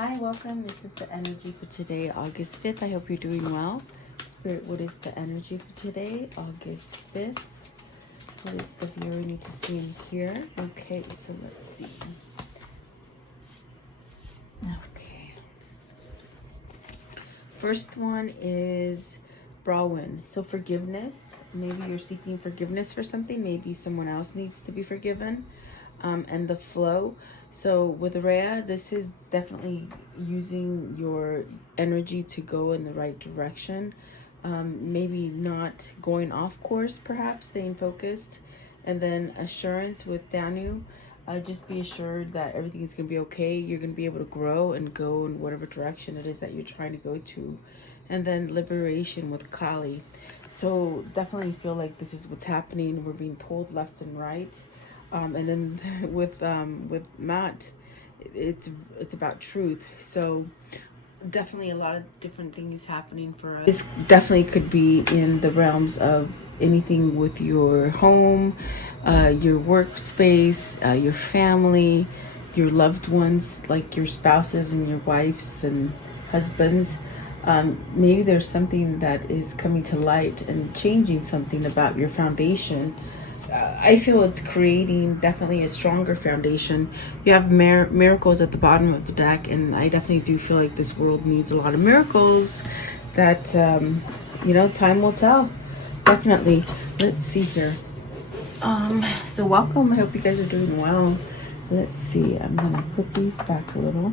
Hi, welcome. This is the energy for today, August 5th. I hope you're doing well. Spirit, what is the energy for today, August 5th? What is the viewer need to see and hear? Okay, so let's see. Okay. First one is Brahwin. So forgiveness. Maybe you're seeking forgiveness for something. Maybe someone else needs to be forgiven. And the flow. So with Rhea, this is definitely using your energy to go in the right direction. Maybe not going off course, perhaps staying focused. And then assurance with Danu. Just be assured that everything is going to be okay. You're going to be able to grow and go in whatever direction it is that you're trying to go to. And then liberation with Kali. So definitely feel like this is what's happening. We're being pulled left and right. And then with Matt, it's about truth. So definitely a lot of different things happening for us. This definitely could be in the realms of anything with your home, your workspace, your family, your loved ones, like your spouses and your wives and husbands. Maybe there's something that is coming to light and changing something about your foundation. I feel it's creating definitely a stronger foundation. You have miracles at the bottom of the deck, and I definitely do feel like this world needs a lot of miracles that, time will tell. Definitely. Let's see here. So welcome. I hope you guys are doing well. Let's see. I'm going to put these back a little.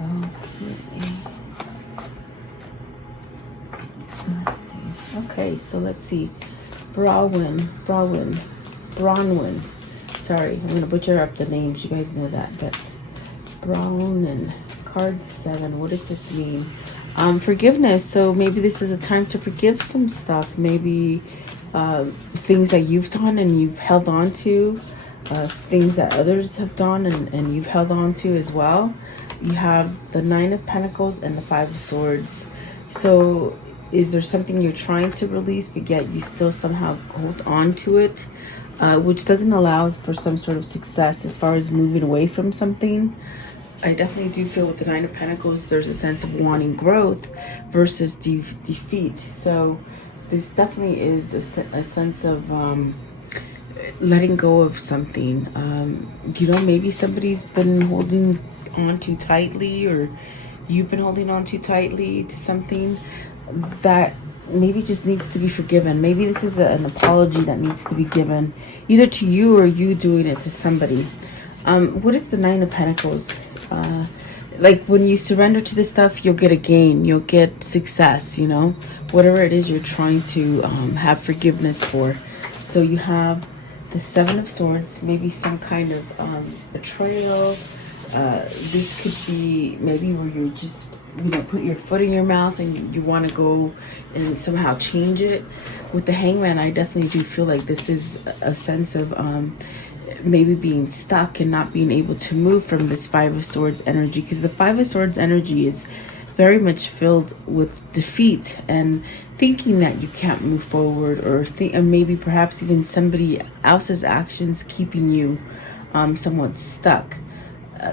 Okay. Let's see. Okay, so let's see. Bronwyn. Sorry, I'm gonna butcher up the names. You guys know that, but Bronwyn. Card 7. What does this mean? Forgiveness. So maybe this is a time to forgive some stuff. Maybe things that you've done and you've held on to. Things that others have done and you've held on to as well. You have the 9 of Pentacles and the 5 of Swords. So is there something you're trying to release, but yet you still somehow hold on to it, which doesn't allow for some sort of success as far as moving away from something? I definitely do feel with the 9 of Pentacles, there's a sense of wanting growth versus defeat. So this definitely is a sense of letting go of something. Maybe somebody's been holding on too tightly, or you've been holding on too tightly to something that maybe just needs to be forgiven. Maybe this is an apology that needs to be given, either to you or you doing it to somebody. What is the 9 of Pentacles? Like when you surrender to this stuff, you'll get a gain, you'll get success, whatever it is you're trying to have forgiveness for. So you have the 7 of Swords, maybe some kind of betrayal. This could be maybe where you just put your foot in your mouth and you want to go and somehow change it. With the Hangman, I definitely do feel like this is a sense of maybe being stuck and not being able to move from this 5 of Swords energy, because the 5 of Swords energy is very much filled with defeat and thinking that you can't move forward, or maybe perhaps even somebody else's actions keeping you somewhat stuck.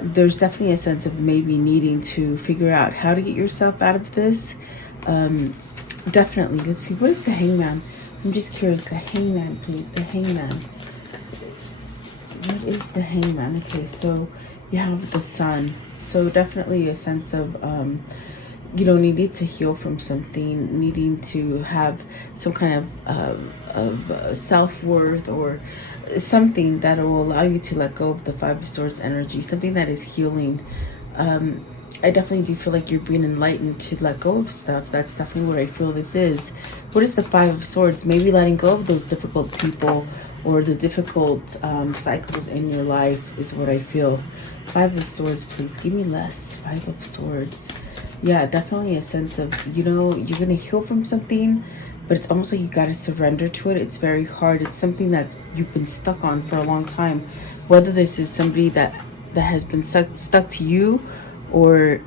There's definitely a sense of maybe needing to figure out how to get yourself out of this. Definitely. Let's see. What is the Hangman? I'm just curious. The Hangman, please. The Hangman. What is the Hangman? Okay, so you have the Sun. So definitely a sense of, needing to heal from something, needing to have some kind of self-worth, or something that will allow you to let go of the 5 of Swords energy, something that is healing. I definitely do feel like you're being enlightened to let go of stuff. That's definitely what I feel this is. What is the 5 of Swords? Maybe letting go of those difficult people or the difficult cycles in your life is what I feel. 5 of Swords, please. Give me less. 5 of Swords. Yeah, definitely a sense of, you're going to heal from something, but it's almost like you got to surrender to it. It's very hard. It's something that's you've been stuck on for a long time. Whether this is somebody that has been stuck to you, or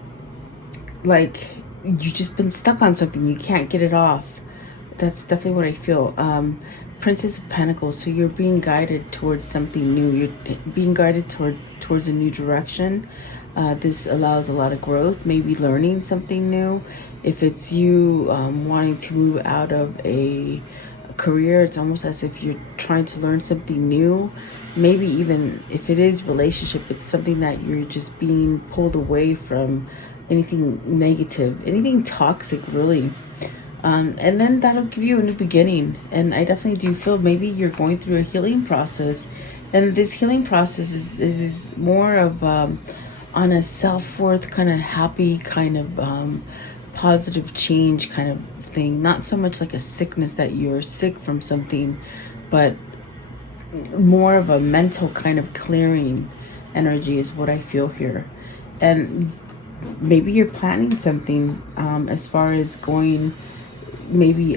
like you just been stuck on something, you can't get it off. That's definitely what I feel. Princess of Pentacles. So you're being guided towards something new. You're being guided towards towards a new direction. This allows a lot of growth, maybe learning something new. If it's you wanting to move out of a career, it's almost as if you're trying to learn something new. Maybe even if it is relationship, it's something that you're just being pulled away from, anything negative, anything toxic, really. And then that'll give you a new beginning. And I definitely do feel maybe you're going through a healing process, and this healing process is more of on a self-worth kind of happy kind of positive change kind of thing. Not so much like a sickness that you're sick from something, but more of a mental kind of clearing energy is what I feel here. And maybe you're planning something as far as going, maybe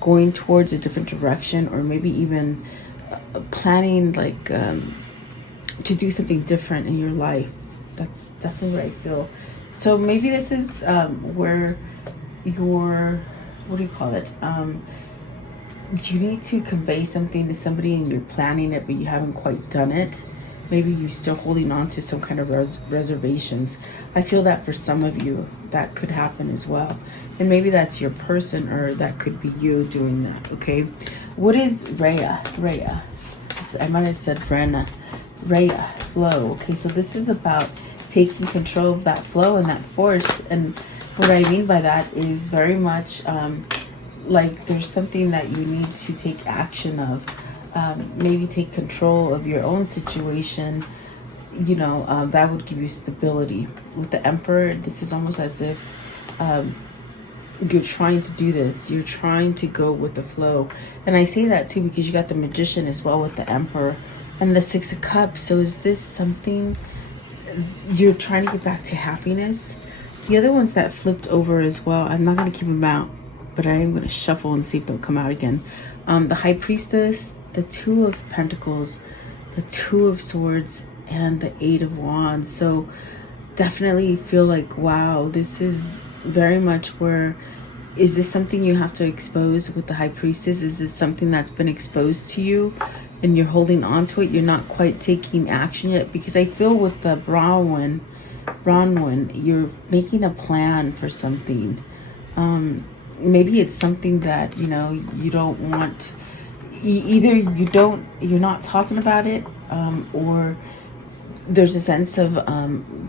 going towards a different direction, or maybe even planning like to do something different in your life. That's definitely what I feel. So maybe this is where your, what do you call it? You need to convey something to somebody and you're planning it, but you haven't quite done it. Maybe you're still holding on to some kind of reservations. I feel that for some of you, that could happen as well. And maybe that's your person, or that could be you doing that, okay? What is Rhea? Rhea. I might have said Brenna. Rhea, flow. Okay, so this is about taking control of that flow and that force. And what I mean by that is very much like there's something that you need to take action of. Maybe take control of your own situation. You know, that would give you stability. With the Emperor, this is almost as if you're trying to do this. You're trying to go with the flow. And I say that too because you got the Magician as well with the Emperor and the Six of Cups. So is this something you're trying to get back to happiness? The other ones that flipped over as well, I'm not going to keep them out, but I am going to shuffle and see if they'll come out again. The High Priestess, the Two of Pentacles, the Two of Swords, and the Eight of Wands. So definitely feel like, wow, this is very much where, is this something you have to expose with the High Priestess? Is this something that's been exposed to you and you're holding on to it? You're not quite taking action yet, because I feel with the brown one, you're making a plan for something. Maybe it's something that, you know, you don't want, either you're not talking about it, or there's a sense of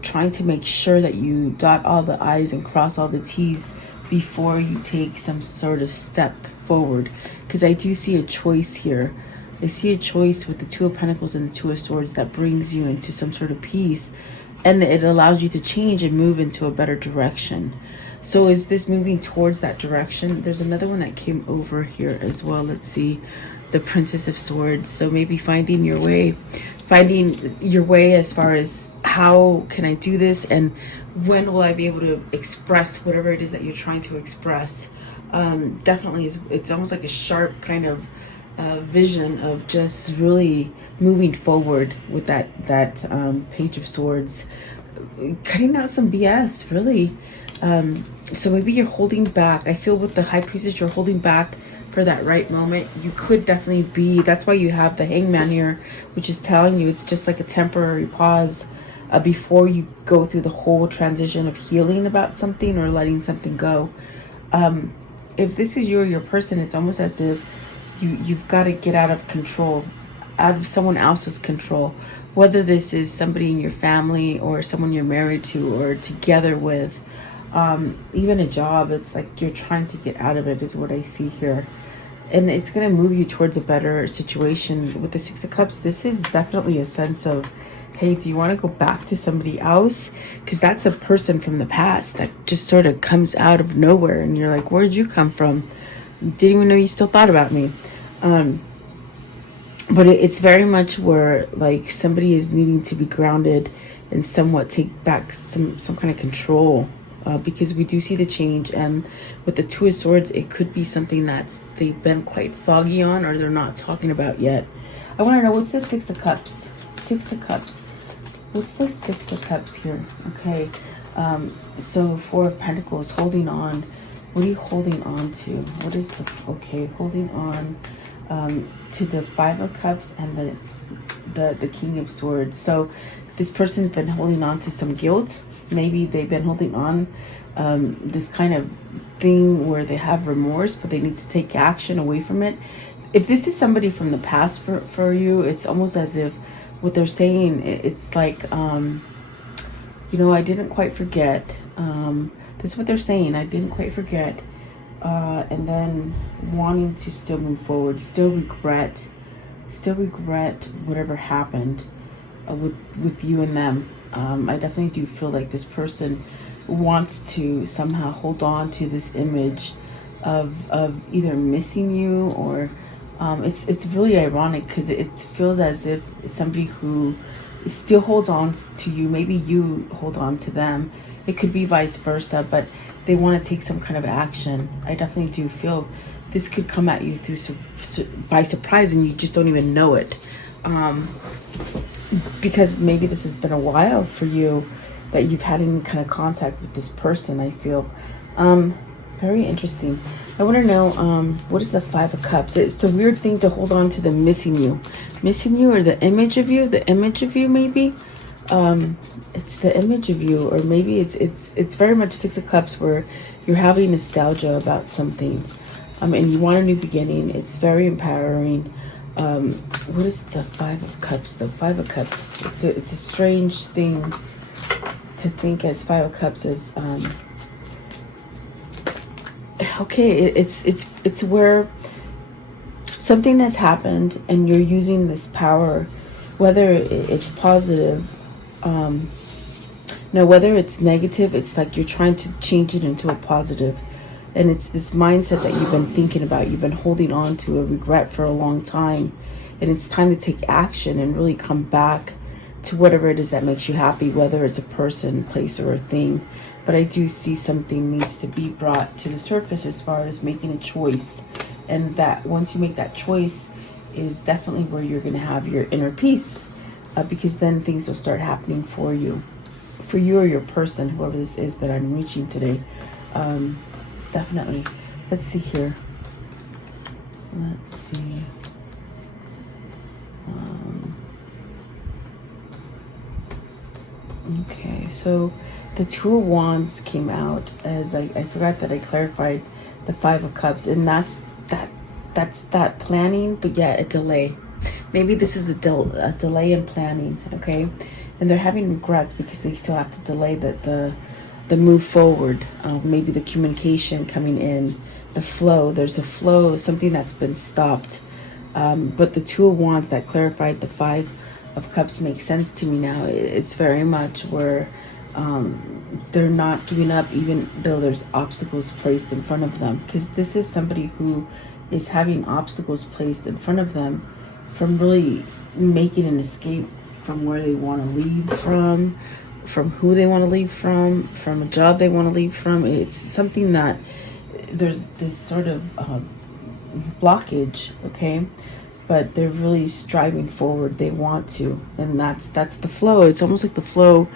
trying to make sure that you dot all the I's and cross all the T's before you take some sort of step forward. Because I do see a choice here. I see a choice with the Two of Pentacles and the Two of Swords that brings you into some sort of peace, and it allows you to change and move into a better direction. So is this moving towards that direction? There's another one that came over here as well. Let's see. The Princess of Swords. So maybe finding your way as far as how can I do this, and when will I be able to express whatever it is that you're trying to express. Definitely it's almost like a sharp kind of vision of just really moving forward with that Page of Swords, cutting out some BS, really. So maybe you're holding back. I feel with the High Priestess, you're holding back for that right moment. You could definitely be, that's why you have the Hangman here, which is telling you it's just like a temporary pause before you go through the whole transition of healing about something or letting something go. If this is your person, it's almost as if you've got to get out of control, out of someone else's control, whether this is somebody in your family or someone you're married to or together with, even a job. It's like you're trying to get out of it is what I see here. And it's going to move you towards a better situation. With the Six of Cups, this is definitely a sense of, hey, do you want to go back to somebody else? Because that's a person from the past that just sort of comes out of nowhere. And you're like, where'd you come from? Didn't even know you still thought about me. But it's very much where like somebody is needing to be grounded and somewhat take back some kind of control. Because we do see the change, and with the Two of Swords, it could be something that's they've been quite foggy on, or they're not talking about yet. I want to know, what's the Six of Cups? Six of Cups. What's the Six of Cups here? Okay, so Four of Pentacles, holding on. What are you holding on to? What is the holding on to the Five of Cups and the King of Swords. So this person's been holding on to some guilt. Maybe they've been holding on this kind of thing where they have remorse, but they need to take action away from it. If this is somebody from the past for you, it's almost as if what they're saying, it's like, you know, I didn't quite forget. This is what they're saying. I didn't quite forget. And then wanting to still move forward, still regret whatever happened with you and them. I definitely do feel like this person wants to somehow hold on to this image of either missing you, or it's really ironic because it feels as if it's somebody who still holds on to you. Maybe you hold on to them. It could be vice versa, but they want to take some kind of action. I definitely do feel this could come at you by surprise, and you just don't even know it. Because maybe this has been a while for you that you've had any kind of contact with this person, I feel. Very interesting. I want to know, what is the Five of Cups? It's a weird thing to hold on to the missing you, or the image of you, maybe. It's the image of you, or maybe it's very much Six of Cups, where you're having nostalgia about something, and you want a new beginning. It's very empowering. What is the Five of Cups? The Five of Cups. It's a strange thing to think as Five of Cups as okay. It's where something has happened and you're using this power, whether it's positive, no, whether it's negative. It's like you're trying to change it into a positive. And it's this mindset that you've been thinking about. You've been holding on to a regret for a long time. And it's time to take action and really come back to whatever it is that makes you happy, whether it's a person, place, or a thing. But I do see something needs to be brought to the surface as far as making a choice. And that once you make that choice is definitely where you're going to have your inner peace. Because then things will start happening for you or your person, whoever this is that I'm reaching today. Definitely. Let's see here. Let's see. Okay, so the Two of Wands came out as I forgot that I clarified the Five of Cups, and that's that planning, but yeah, a delay. Maybe this is a delay in planning, okay? And they're having regrets because they still have to delay the move forward. Maybe the communication coming in, the flow. There's a flow, something that's been stopped. But the Two of Wands that clarified the Five of Cups makes sense to me now. It's very much where they're not giving up even though there's obstacles placed in front of them. Because this is somebody who is having obstacles placed in front of them from really making an escape from where they want to leave from who they want to leave from a job they want to leave from. It's something that there's this sort of blockage, okay? But they're really striving forward. They want to, and that's the flow. It's almost like the flow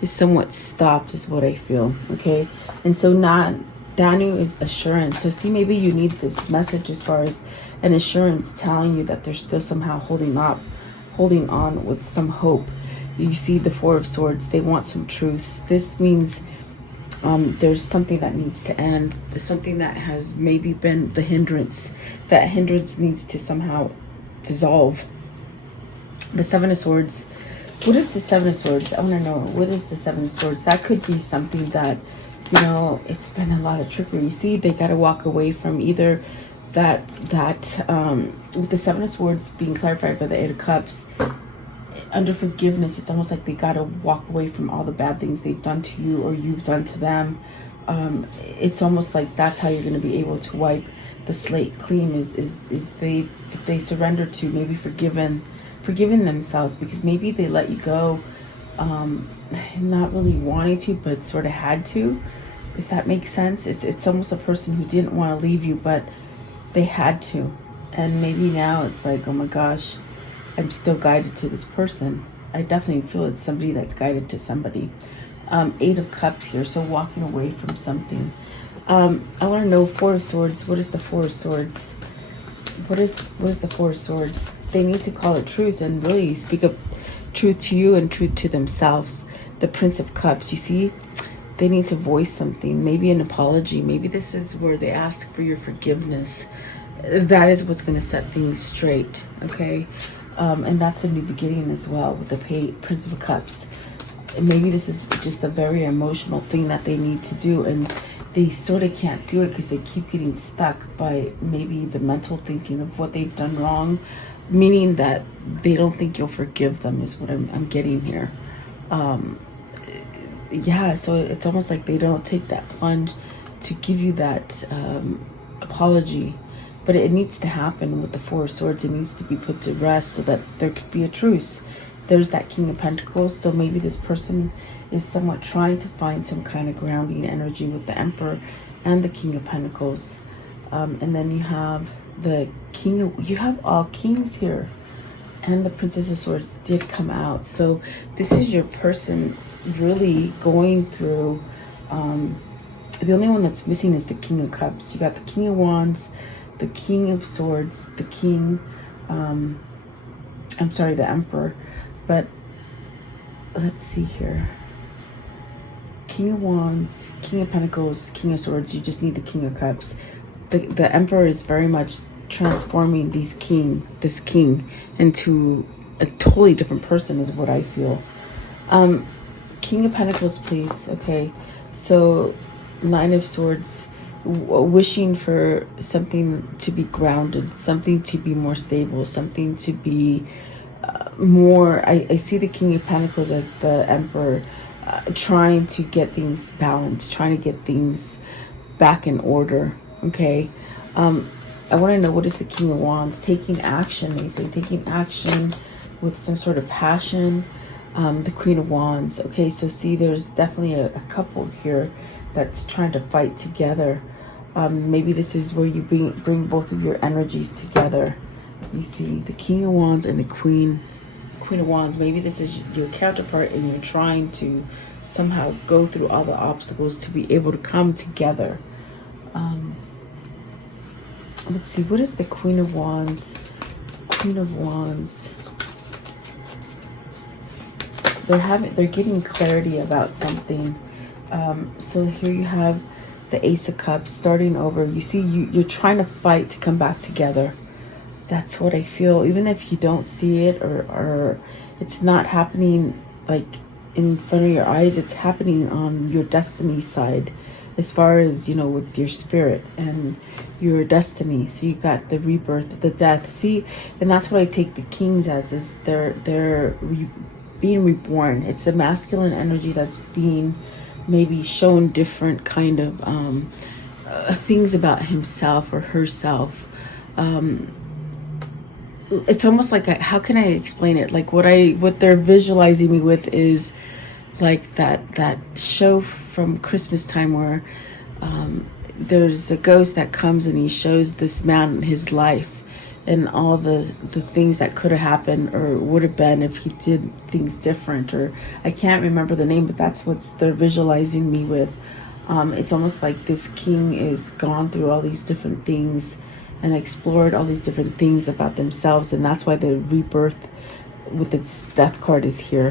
is somewhat stopped, is what I feel, okay? And so Danu is assurance. So see, maybe you need this message as far as an assurance telling you that they're still somehow holding on with some hope. You see the Four of Swords. They want some truths. This means there's something that needs to end. There's something that has maybe been the hindrance. That hindrance needs to somehow dissolve. The Seven of Swords. What is the Seven of Swords? I want to know. What is the Seven of Swords? That could be something that, you know, it's been a lot of trickery. You see, they got to walk away from either that with the Seven of Swords being clarified by the Eight of Cups. Under forgiveness, it's almost like they got to walk away from all the bad things they've done to you or you've done to them. It's almost like that's how you're going to be able to wipe the slate clean, is if they surrender to maybe forgiving themselves, because maybe they let you go not really wanting to, but sort of had to, if that makes sense. It's almost a person who didn't want to leave you, but they had to. And maybe now it's like, oh my gosh, I'm still guided to this person. I definitely feel it's somebody that's guided to somebody. Eight of Cups here, so walking away from something. I want to know Four of Swords. What is the Four of Swords? What is the Four of Swords? They need to call a truce and really speak up truth to you and truth to themselves. The Prince of Cups, you see, they need to voice something, maybe an apology. Maybe this is where they ask for your forgiveness. That is what's going to set things straight, okay? And that's a new beginning as well with the Prince of Cups. Maybe this is just a very emotional thing that they need to do, and they sort of can't do it because they keep getting stuck by maybe the mental thinking of what they've done wrong, meaning that they don't think you'll forgive them is what I'm getting here. Yeah, so it's almost like they don't take that plunge to give you that apology. But it needs to happen with the Four of Swords. It needs to be put to rest so that there could be a truce. There's that King of Pentacles. So maybe this person is somewhat trying to find some kind of grounding energy with the Emperor and the King of Pentacles. And then you have the you have all kings here. And the Princess of Swords did come out. So this is your person really going through... the only one that's missing is the King of Cups. You got the King of Wands, the King of Swords, the King, the Emperor. But let's see here. King of Wands, King of Pentacles, King of Swords. You just need the King of Cups. The Emperor is very much transforming this king into a totally different person is what I feel. King of Pentacles, please. Okay. So Nine of Swords, wishing for something to be grounded, something to be more stable, something to be more... I see the King of Pentacles as the Emperor, trying to get things balanced, trying to get things back in order. Okay. I want to know, what is the King of Wands? Taking action. They say taking action with some sort of passion. The Queen of Wands. Okay, so see, there's definitely a couple here that's trying to fight together. Maybe this is where you bring both of your energies together. You see the King of Wands and the Queen of Wands. Maybe this is your counterpart and you're trying to somehow go through all the obstacles to be able to come together. Let's see, what is the Queen of Wands? Queen of Wands. They're getting clarity about something. So here you have the Ace of Cups starting over. You see, you're trying to fight to come back together. That's what I feel. Even if you don't see it or it's not happening like in front of your eyes, it's happening on your destiny side, as far as, you know, with your spirit and your destiny. So you got the rebirth, the death. See, and that's what I take the kings as, is they're being reborn. It's a masculine energy that's being maybe shown different kind of things about himself or herself. It's almost like how can I explain it? Like what they're visualizing me with is like that show from Christmas time where there's a ghost that comes and he shows this man his life and all the things that could have happened or would have been if he did things different, or I can't remember the name, but that's what they're visualizing me with. It's almost like this king is gone through all these different things and explored all these different things about themselves, and that's why the rebirth with its death card is here,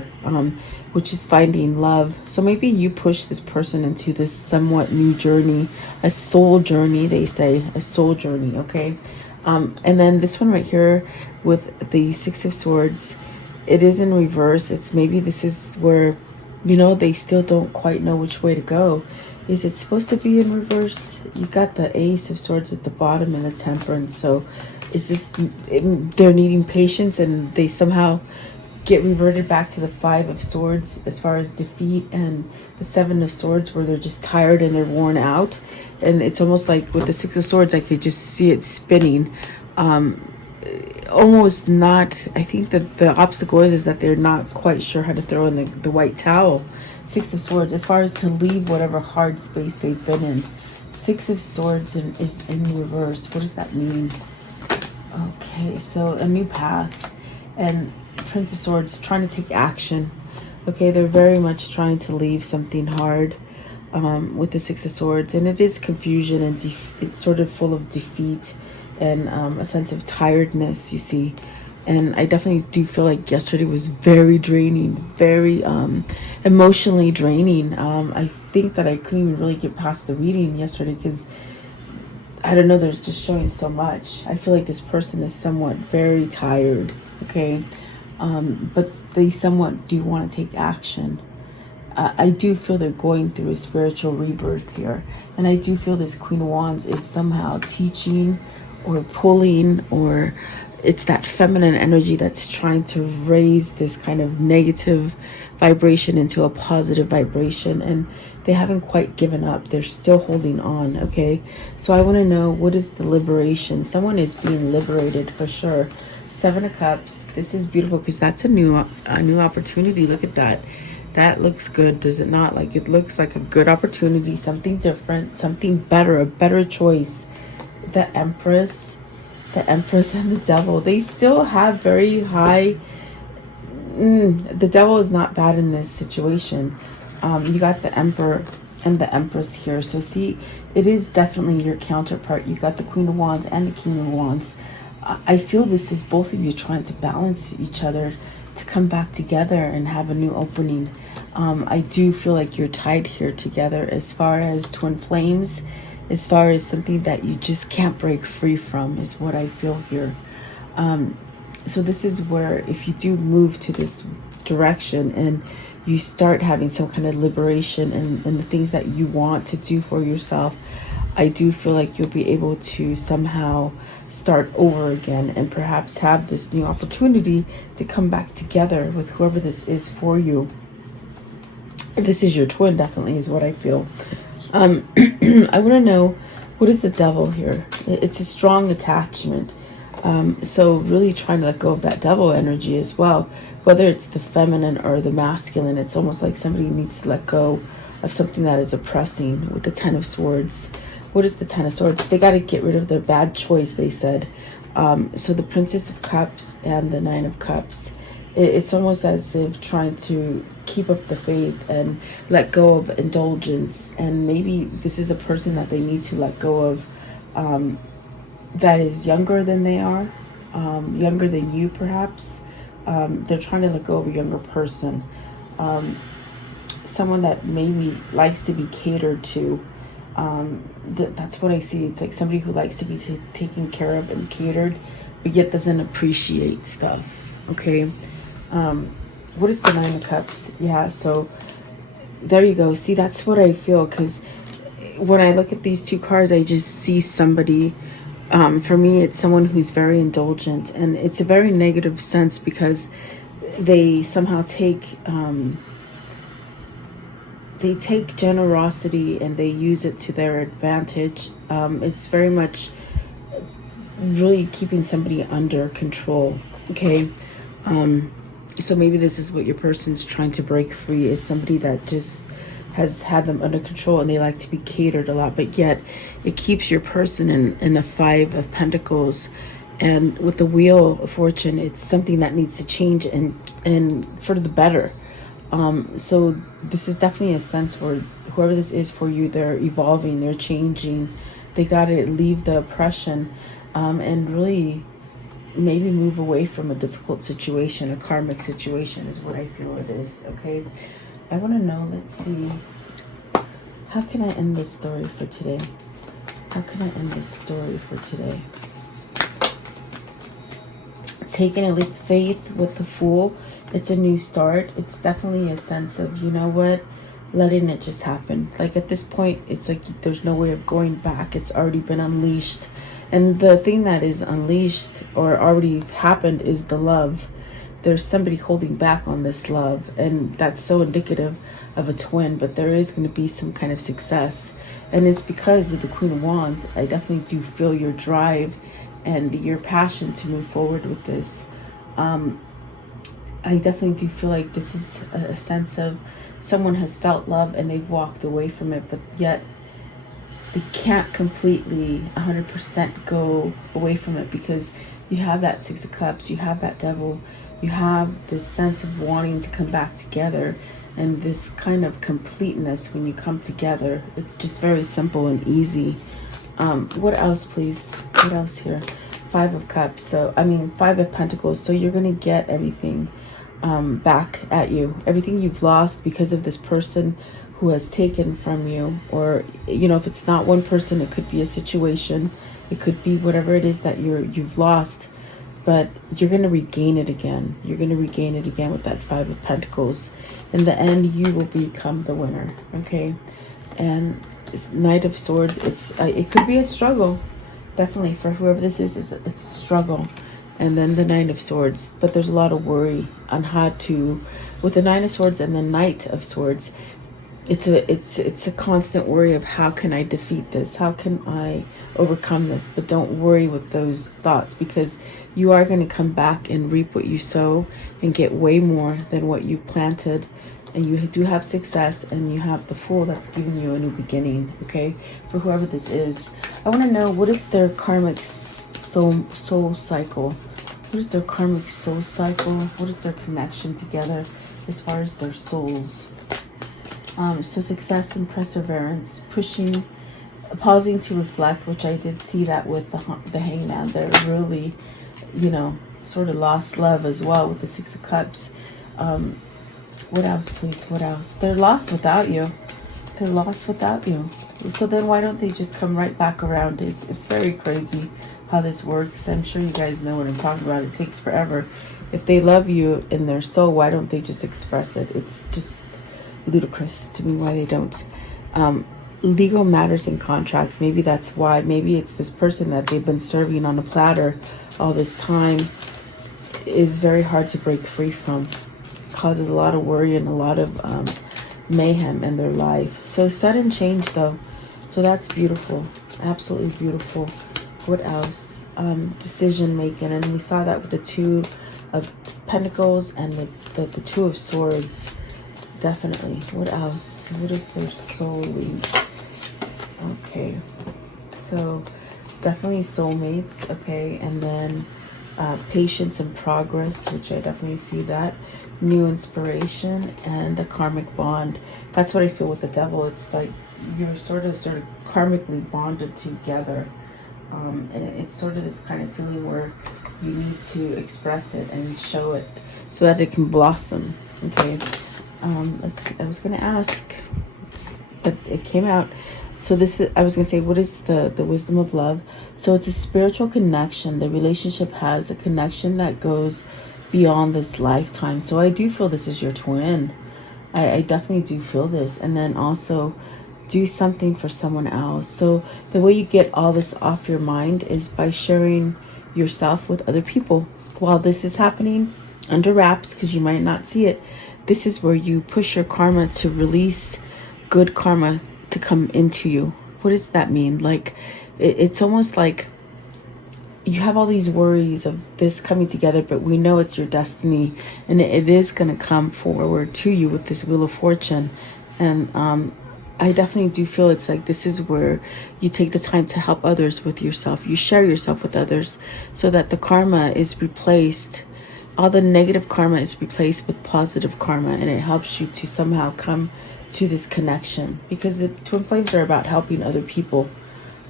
which is finding love. So maybe you push this person into this somewhat new journey, a soul journey, they say, a soul journey, okay? And then this one right here with the Six of Swords, it is in reverse. It's maybe this is where, you know, they still don't quite know which way to go. Is it supposed to be in reverse? You got the Ace of Swords at the bottom and the Temperance. So is this, they're needing patience and they somehow get reverted back to the Five of Swords as far as defeat, and the Seven of Swords where they're just tired and they're worn out. And it's almost like with the Six of Swords, I could just see it spinning. Almost not, I think that the obstacle is that they're not quite sure how to throw in the white towel. Six of Swords, as far as to leave whatever hard space they've been in. Six of Swords is in reverse. What does that mean? Okay, so a new path. And Prince of Swords trying to take action. Okay, they're very much trying to leave something hard with the Six of Swords. And it is confusion and it's sort of full of defeat and a sense of tiredness, you see. And I definitely do feel like yesterday was very draining, very emotionally draining. I think that I couldn't even really get past the reading yesterday because I don't know, there's just showing so much. I feel like this person is somewhat very tired, okay? But they somewhat do want to take action. I do feel they're going through a spiritual rebirth here. And I do feel this Queen of Wands is somehow teaching or pulling, or it's that feminine energy that's trying to raise this kind of negative vibration into a positive vibration. And they haven't quite given up. They're still holding on, okay? So I want to know, what is the liberation? Someone is being liberated for sure. Seven of Cups. This is beautiful because that's a new opportunity. Look at that. That looks good, does it not? Like, it looks like a good opportunity, something different, something better, a better choice. The Empress and the Devil, they still have very high... the Devil is not bad in this situation. You got the Emperor and the Empress here. So see, it is definitely your counterpart. You got the Queen of Wands and the King of Wands. I feel this is both of you trying to balance each other to come back together and have a new opening. I do feel like you're tied here together as far as twin flames, as far as something that you just can't break free from is what I feel here. So this is where, if you do move to this direction and you start having some kind of liberation and the things that you want to do for yourself, I do feel like you'll be able to somehow start over again and perhaps have this new opportunity to come back together with whoever this is for you. This is your twin, definitely, is what I feel. I want to know, what is the Devil here? It's a strong attachment. So really trying to let go of that Devil energy as well. Whether it's the feminine or the masculine, it's almost like somebody needs to let go of something that is oppressing with the Ten of Swords. What is the Ten of Swords? They got to get rid of their bad choice, they said. So the Princess of Cups and the Nine of Cups. It's almost as if trying to keep up the faith and let go of indulgence. And maybe this is a person that they need to let go of that is younger than they are, younger than you perhaps. They're trying to let go of a younger person. Someone that maybe likes to be catered to. That's what I see. It's like somebody who likes to be taken care of and catered, but yet doesn't appreciate stuff. Okay. What is the Nine of Cups? Yeah, so there you go. See, that's what I feel, because when I look at these two cards, I just see somebody, for me, it's someone who's very indulgent, and it's a very negative sense because they somehow take generosity and they use it to their advantage. It's very much really keeping somebody under control. Okay. So maybe this is what your person's trying to break free, is somebody that just has had them under control and they like to be catered a lot, but yet it keeps your person in a Five of Pentacles. And with the Wheel of Fortune, it's something that needs to change and for the better. So this is definitely a sense where whoever this is for you, they're evolving, they're changing. They got to leave the oppression and really maybe move away from a difficult situation, a karmic situation is what I feel it is. Okay, I want to know, let's see, how can I end this story for today? How can I end this story for today? Taking a leap of faith with the Fool. It's a new start. It's definitely a sense of, you know what, letting it just happen. Like at this point, it's like there's no way of going back. It's already been unleashed. And the thing that is unleashed or already happened is the love. There's somebody holding back on this love, and that's so indicative of a twin, but there is going to be some kind of success. And it's because of the Queen of Wands. I definitely do feel your drive and your passion to move forward with this. I definitely do feel like this is a sense of someone has felt love and they've walked away from it, but yet they can't completely 100% go away from it, because you have that Six of Cups, you have that Devil, you have this sense of wanting to come back together, and this kind of completeness when you come together. It's just very simple and easy. What else, please? What else here? Five of Cups. So, I mean, Five of Pentacles. So you're going to get everything back at you. Everything you've lost because of this person who has taken from you. Or, you know, if it's not one person, it could be a situation. It could be whatever it is that you've lost. But you're going to regain it again. You're going to regain it again with that Five of Pentacles. In the end, you will become the winner. Okay? And it's Knight of Swords. It could be a struggle. Definitely for whoever this is, it's a struggle. And then the Nine of Swords. But there's a lot of worry on how to, with the Nine of Swords and the Knight of Swords, it's a constant worry of how can I defeat this? How can I overcome this? But don't worry with those thoughts, because you are going to come back and reap what you sow and get way more than what you planted. And you do have success, and you have the Fool that's giving you a new beginning. Okay, for whoever this is, I want to know, what is their karmic soul cycle? What is their karmic soul cycle? What is their connection together as far as their souls? So success and perseverance, pushing, pausing to reflect, which I did see that with the Hangman. They're really, you know, sort of lost love as well with the Six of Cups. What else, please? What else? They're lost without you. They're lost without you. So then why don't they just come right back around? It's very crazy how this works. I'm sure you guys know what I'm talking about. It takes forever. If they love you in their soul, why don't they just express it? It's just ludicrous to me why they don't. Legal matters and contracts. Maybe that's why. Maybe it's this person that they've been serving on a platter all this time is very hard to break free from. Causes a lot of worry and a lot of mayhem in their life. So sudden change though. So that's beautiful. Absolutely beautiful. What else? Decision making. And we saw that with the Two of Pentacles and with the Two of Swords. Definitely. What else? What is their soul lead? Okay. So definitely soulmates. Okay. And then patience and progress, which I definitely see that. New inspiration and the karmic bond. That's what I feel with the Devil. It's like you're sort of karmically bonded together. And it's sort of this kind of feeling where you need to express it and show it so that it can blossom. Okay. I was going to ask, but it came out. So this is, I was going to say, what is the wisdom of love? So it's a spiritual connection. The relationship has a connection that goes beyond this lifetime. So I do feel this is your twin. I definitely do feel this. And then also do something for someone else. So the way you get all this off your mind is by sharing yourself with other people. While this is happening under wraps, because you might not see it, this is where you push your karma to release good karma to come into you. What does that mean? Like, it's almost like you have all these worries of this coming together, but we know it's your destiny, and it is going to come forward to you with this Wheel of Fortune. And I definitely do feel it's like this is where you take the time to help others with yourself. You share yourself with others so that the karma is replaced. All the negative karma is replaced with positive karma, and it helps you to somehow come to this connection, because twin flames are about helping other people.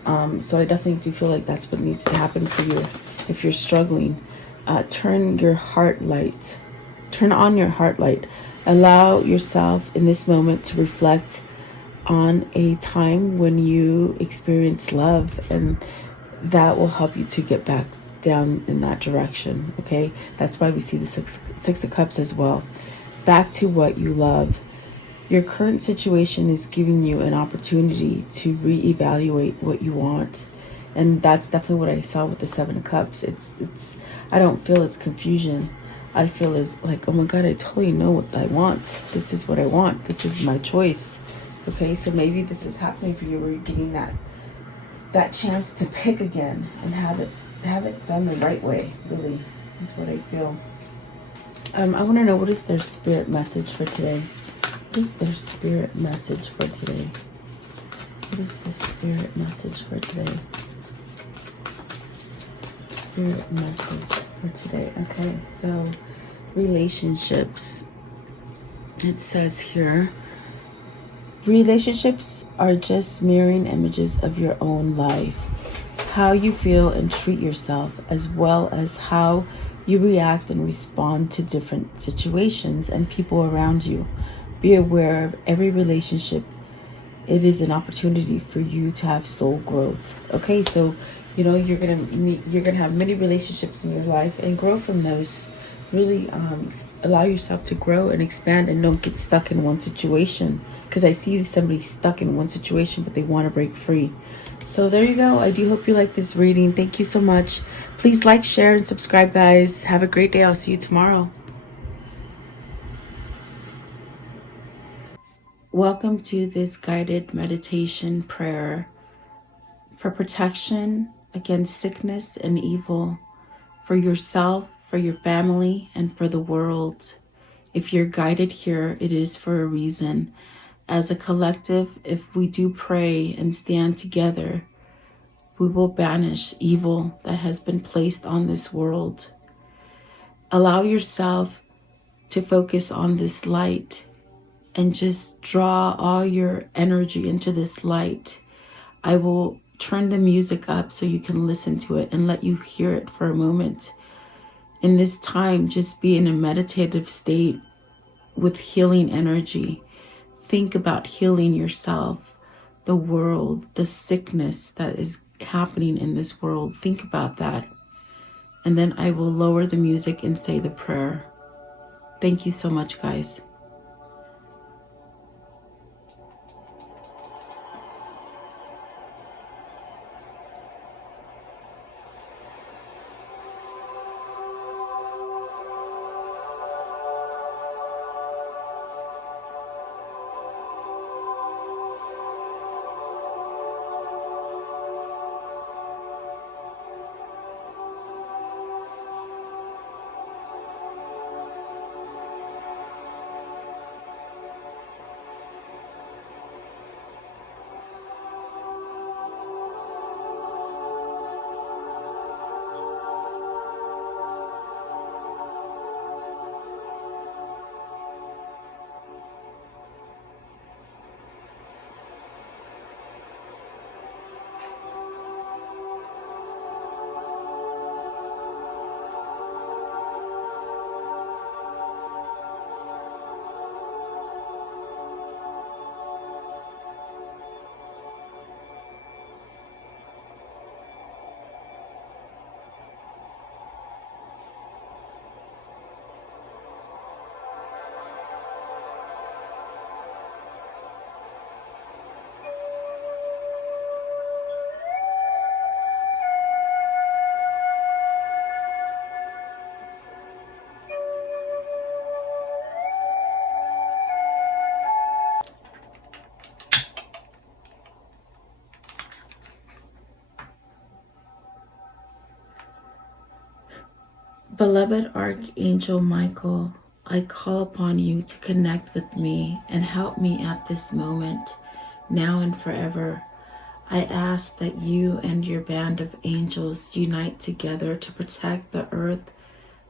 So I definitely do feel like that's what needs to happen for you if you're struggling. Turn on your heart light. Allow yourself in this moment to reflect on a time when you experienced love, and that will help you to get back down in that direction. Okay, that's why we see the six of Cups as well. Back to what you love. Your current situation is giving you an opportunity to reevaluate what you want, and that's definitely what I saw with the Seven of Cups. It's I don't feel as confusion. I feel as like, oh my God, I totally know what I want. This is what I want. This is my choice. Okay, so maybe this is happening for you, where you're getting that chance to pick again and have it done the right way. Really, is what I feel. I want to know, what is their spirit message for today? What is their spirit message for today? What is the spirit message for today? Spirit message for today. Okay, so relationships. It says here, relationships are just mirroring images of your own life. how you feel and treat yourself, as well as how you react and respond to different situations and people around you. Be aware of every relationship. It is an opportunity for you to have soul growth. Okay, so you're gonna have many relationships in your life and grow from those. Really allow yourself to grow and expand, and don't get stuck in one situation, because I see somebody stuck in one situation but they want to break free. So there you go. I do hope you like this reading. Thank you so much. Please like, share, and subscribe, guys. Have a great day. I'll see you tomorrow. Welcome to this guided meditation prayer for protection against sickness and evil, for yourself, for your family, and for the world. If you're guided here, it is for a reason. As a collective, if we do pray and stand together, we will banish evil that has been placed on this world. Allow yourself to focus on this light and just draw all your energy into this light. I will turn the music up so you can listen to it and let you hear it for a moment. In this time, just be in a meditative state with healing energy. Think about healing yourself, the world, the sickness that is happening in this world. Think about that. And then I will lower the music and say the prayer. Thank you so much, guys. Beloved Archangel Michael, I call upon you to connect with me and help me at this moment, now and forever. I ask that you and your band of angels unite together to protect the earth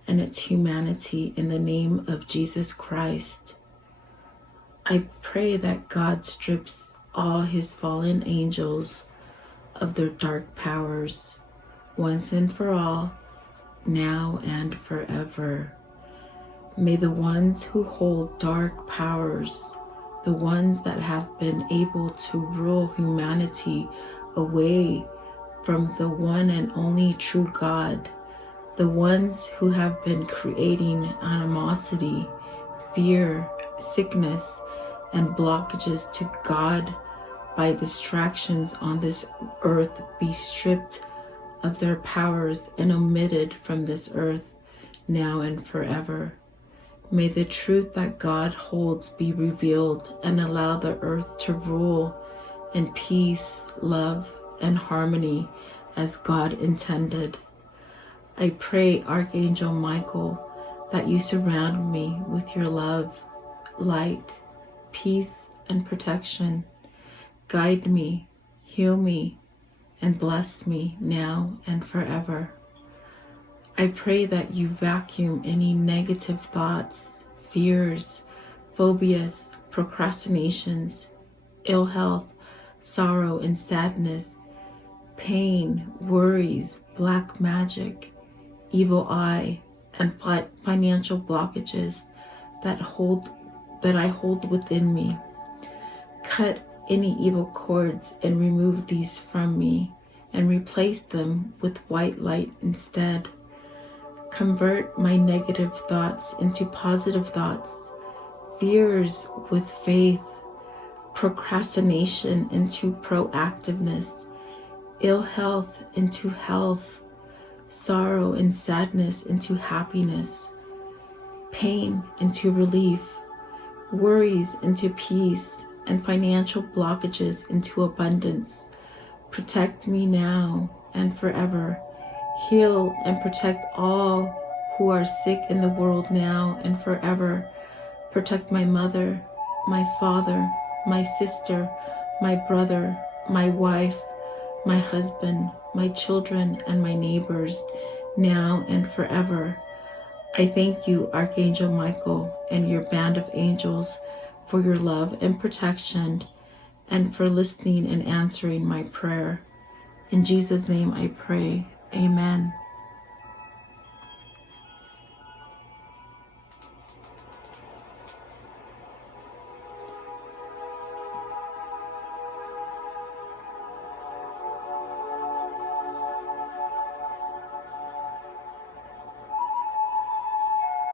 and its humanity in the name of Jesus Christ. I pray that God strips all his fallen angels of their dark powers, once and for all, now and forever. May the ones who hold dark powers, the ones that have been able to rule humanity away from the one and only true God, the ones who have been creating animosity, fear, sickness, and blockages to God by distractions on this earth, be stripped of their powers and omitted from this earth, now and forever. May the truth that God holds be revealed, and allow the earth to rule in peace, love, and harmony as God intended. I pray, Archangel Michael, that you surround me with your love, light, peace, and protection. Guide me, heal me, and bless me now and forever. I pray that you vacuum any negative thoughts, fears, phobias, procrastinations, ill health, sorrow, and sadness, pain, worries, black magic, evil eye, and financial blockages that I hold within me. Cut any evil cords and remove these from me and replace them with white light instead. Convert my negative thoughts into positive thoughts, fears with faith, procrastination into proactiveness, ill health into health, sorrow and sadness into happiness, pain into relief, worries into peace, and financial blockages into abundance. Protect me now and forever. Heal and protect all who are sick in the world now and forever. Protect my mother, my father, my sister, my brother, my wife, my husband, my children, and my neighbors now and forever. I thank you, Archangel Michael, and your band of angels for your love and protection and for listening and answering my prayer. In Jesus' name I pray. Amen.